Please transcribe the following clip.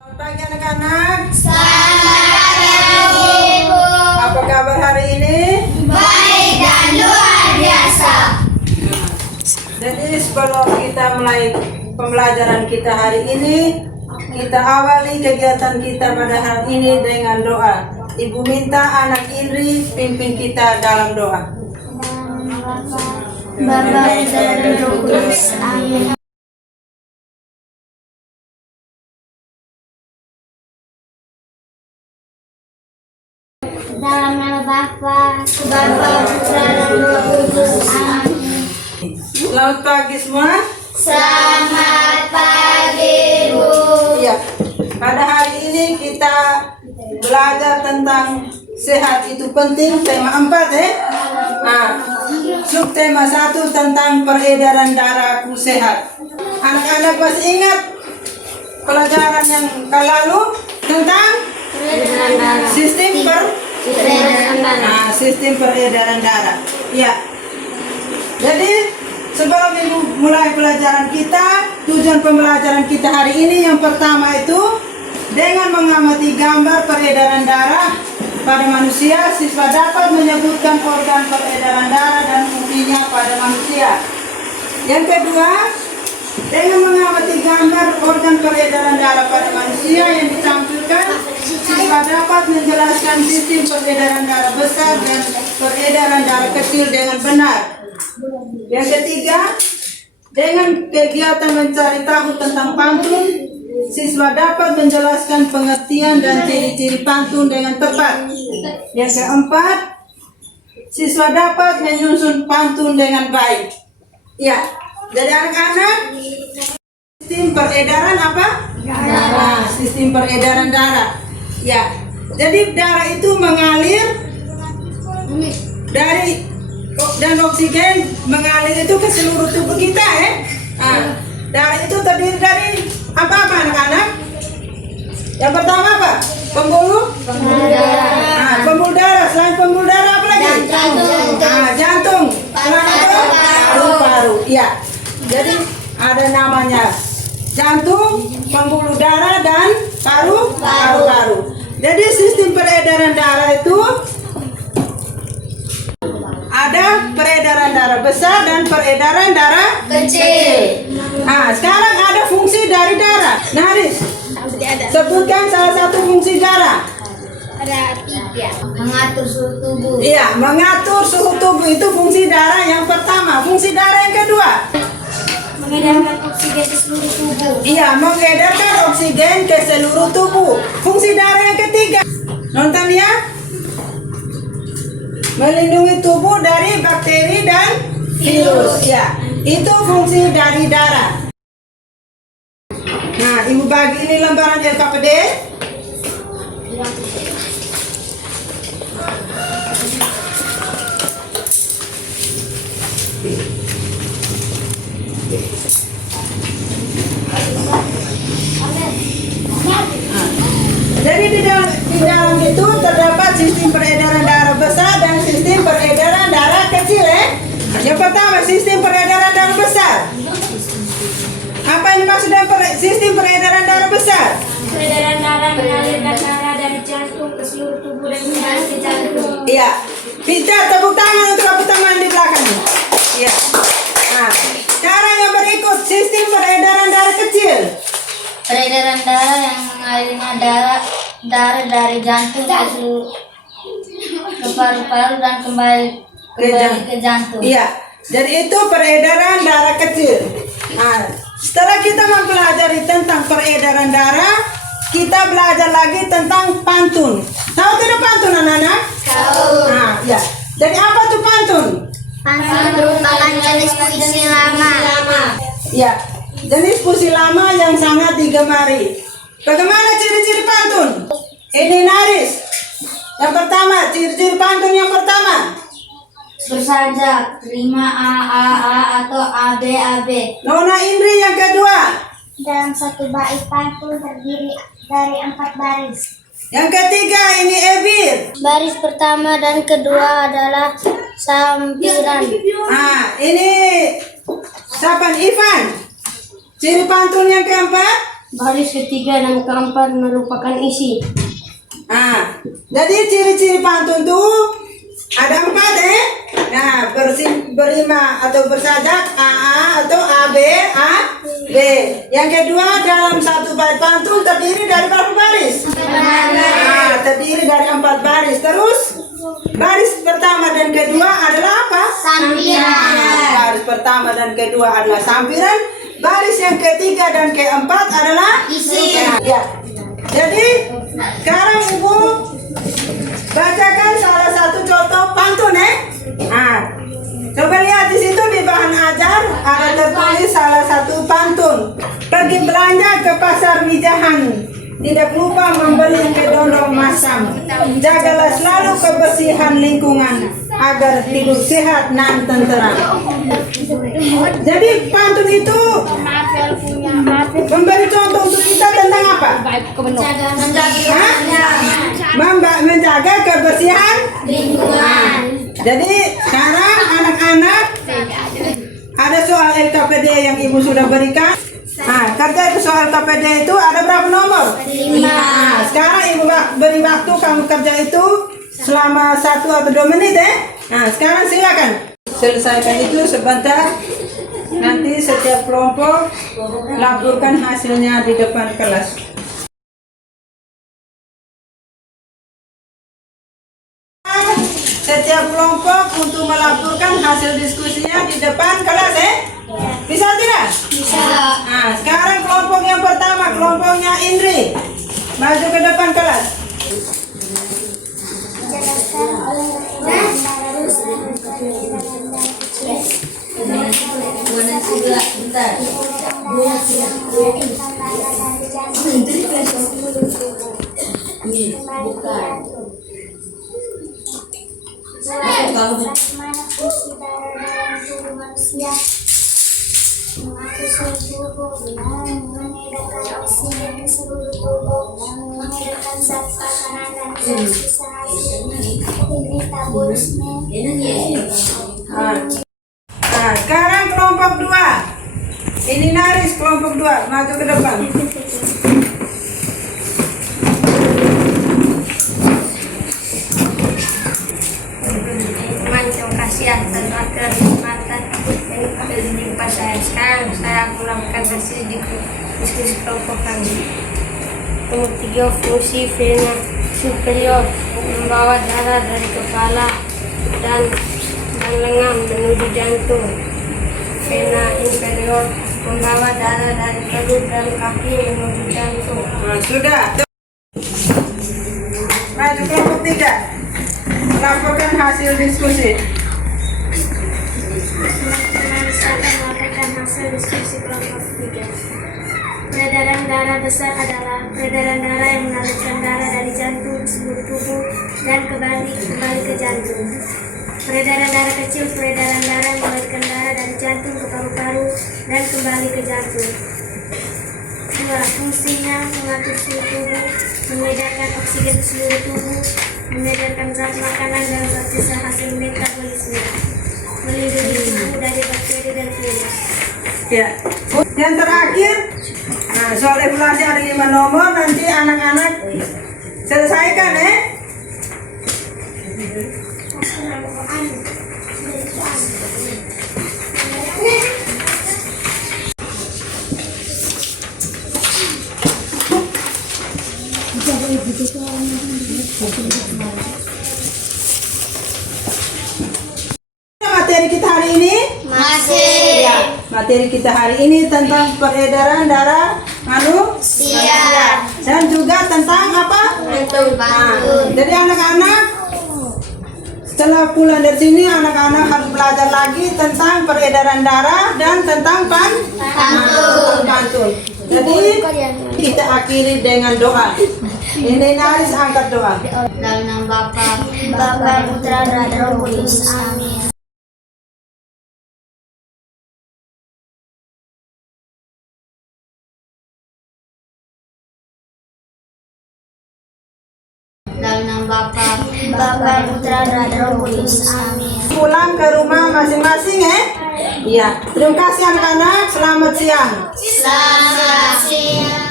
Selamat pagi anak-anak. Selamat pagi, Ibu. Apa kabar hari ini? Baik dan luar biasa. Jadi sebelum kita mulai pembelajaran kita hari ini, kita awali kegiatan kita pada hari ini dengan doa. Ibu minta anak Indri pimpin kita dalam doa. Bapa dan Roh Kudus. Amin. Dalam nama Bapa, Putra dan Roh Kudus. Amin. Selamat pagi semua. Selamat pagi, Bu. Iya. Pada hari ini kita belajar tentang sehat itu penting, tema 4 subtema 1 tentang peredaran darahku sehat. Anak-anak masih ingat pelajaran yang lalu tentang sistem peredaran darah. Ya. Jadi sebelum ibu mulai pelajaran kita, tujuan pembelajaran kita hari ini yang pertama itu dengan mengamati gambar peredaran darah pada manusia, siswa dapat menyebutkan organ peredaran darah dan fungsinya pada manusia. Yang kedua, dengan mengamati gambar organ peredaran darah pada manusia yang ditampilkan, siswa dapat menjelaskan sistem peredaran darah besar dan peredaran darah kecil dengan benar. Yang ketiga, dengan kegiatan mencari tahu tentang pantun, siswa dapat menjelaskan pengertian dan ciri-ciri pantun dengan tepat. Yang keempat, siswa dapat menyusun pantun dengan baik. Ya, jadi anak-anak, sistem peredaran apa? Darah. Sistem peredaran darah. Ya, jadi darah itu mengalir dari dan oksigen mengalir itu ke seluruh tubuh kita ya. Darah itu terdiri dari apa anak-anak? Yang pertama apa? Pembuluh darah. Pembuluh darah. Selain pembuluh darah apa lagi? Jantung. Paru-paru. Iya. Jadi ada namanya jantung, pembuluh darah dan paru-paru. Jadi sistem peredaran darah itu ada peredaran darah besar dan peredaran darah kecil. Sekarang ada fungsi dari darah. Haris, sebutkan salah satu fungsi darah. Ada 3. Mengatur suhu tubuh. Iya, mengatur suhu tubuh itu fungsi darah yang pertama. Fungsi darah yang kedua, Mengedarkan oksigen ke seluruh tubuh. iya, mengedarkan oksigen ke seluruh tubuh. Fungsi darah yang ketiga, nonton ya, melindungi tubuh dari bakteri dan virus. Ya, itu fungsi dari darah. Nah, ibu bagi ini lembaran LKPD. Jadi di dalam itu terdapat sistem peredaran darah besar dan sistem peredaran darah kecil Yang pertama, sistem peredaran darah besar. Apa yang dimaksud dengan sistem peredaran darah besar? Peredaran darah mengalirkan darah dari jantung ke seluruh tubuh dan kembali ke jantung. Iya. Pintar, tepuk tangan untuk tepuk tangan di belakang. Iya. Nah, sekarang yang berikut sistem peredaran darah kecil. Peredaran darah yang mengalirnya darah dari jantung ke paru-paru dan kembali ke jantung. Iya. Jadi itu peredaran darah kecil. Nah, setelah kita mempelajari tentang peredaran darah, kita belajar lagi tentang pantun. Tahu tidak pantun anak-anak? Tahu. Nah, ya. Jadi apa tuh pantun? Pantun merupakan jenis puisi lama. Ya, jenis puisi lama yang sangat digemari. Bagaimana ciri-ciri pantun? Ini Naris. Yang pertama, ciri-ciri pantun yang pertama. Bersajak, rima A atau AB. Nona Indri yang kedua. Dalam satu bait pantun terdiri dari 4 baris. Yang ketiga ini Ebir. Baris pertama dan kedua adalah sampiran. Nah, ini siapa? Ivan. Ciri pantun yang keempat. Baris ketiga dan keempat merupakan isi. Jadi ciri-ciri pantun tuh ada 4 Nah, berima atau bersajak AA atau AB, A, B. Yang kedua dalam satu bait pantun terdiri dari berapa baris? Terdiri dari 4 baris. Terus baris pertama dan kedua adalah apa? Sampiran. Baris pertama dan kedua adalah sampiran. Baris yang ketiga dan keempat adalah Isi. Ya. Jadi sekarang Ibu bacakan salah satu contoh pantun coba lihat di situ di bahan ajar ada tertulis salah satu pantun. Pergi belanja ke pasar Wijahan, tidak lupa membeli kedondong masam. Jagalah selalu kebersihan lingkungan agar hidup sehat dan tentera. Jadi pantun itu memberi contoh untuk kita tentang apa? Menjaga kebersihan Lingkungan. Jadi sekarang anak-anak ada soal LKPD yang Ibu sudah berikan. Kerja itu soal LKPD itu ada berapa nomor? 5. Sekarang Ibu beri waktu kamu kerja itu selama 1 atau 2 menit sekarang silakan selesaikan itu sebentar. Nanti setiap kelompok laporkan hasilnya di depan kelas. Setiap kelompok untuk melaporkan hasil diskusinya di depan kelas Bisa tidak? Bisa. Sekarang kelompok yang pertama, kelompoknya Indri. Maju ke depan kelas. Bagaimana fungsi darah dalam tubuh manusia? Mengatur suhu tubuh, mengedarkan oksigen ke seluruh tubuh, mengedarkan zat makanan dan sisa hasil metabolisme. Sekarang kelompok 2. Ini Naris kelompok 2, maju ke depan. Terima kasih atas kesempatan yang diberikan saya. Sekarang saya melakukan hasil diskusi kelompok kami. Nomor 3, fungsi vena superior membawa darah dari kepala dan lengan menuju jantung. Vena inferior membawa darah dari perut dan kaki menuju jantung. Sudah. Maju kelompok 3. Laporkan hasil diskusi. Saya akan melaporkan hasil diskusi kelompok 3. Peredaran darah besar adalah peredaran darah yang mengalirkan darah dari jantung ke seluruh tubuh dan kembali ke jantung. Peredaran darah kecil, peredaran darah yang mengalirkan darah dari jantung ke paru-paru dan kembali ke jantung. 2. Fungsinya mengatur suhu tubuh, mengedarkan oksigen ke seluruh tubuh, mengedarkan zat makanan dan zat sisa hasil metabolisme, melindungi tubuh dari bakteri dan virus. Ya. Yang terakhir, soal evaluasi ada 5 nomor. Nanti anak-anak selesaikan Materi kita hari ini Masih. materi kita hari ini tentang peredaran darah manusia dan juga tentang apa? Jadi anak-anak setelah pulang dari sini anak-anak harus belajar lagi tentang peredaran darah dan tentang pantun. Jadi kita akhiri dengan doa. Ini Naris angkat doa. Dalam nama Bapa, Putra, dan Roh Kudus. Amin. Dalam nama Bapa, Putra, dan Roh Kudus. Amin. Pulang ke rumah masing-masing Iya. Terima kasih anak-anak. Selamat siang. Selamat siang.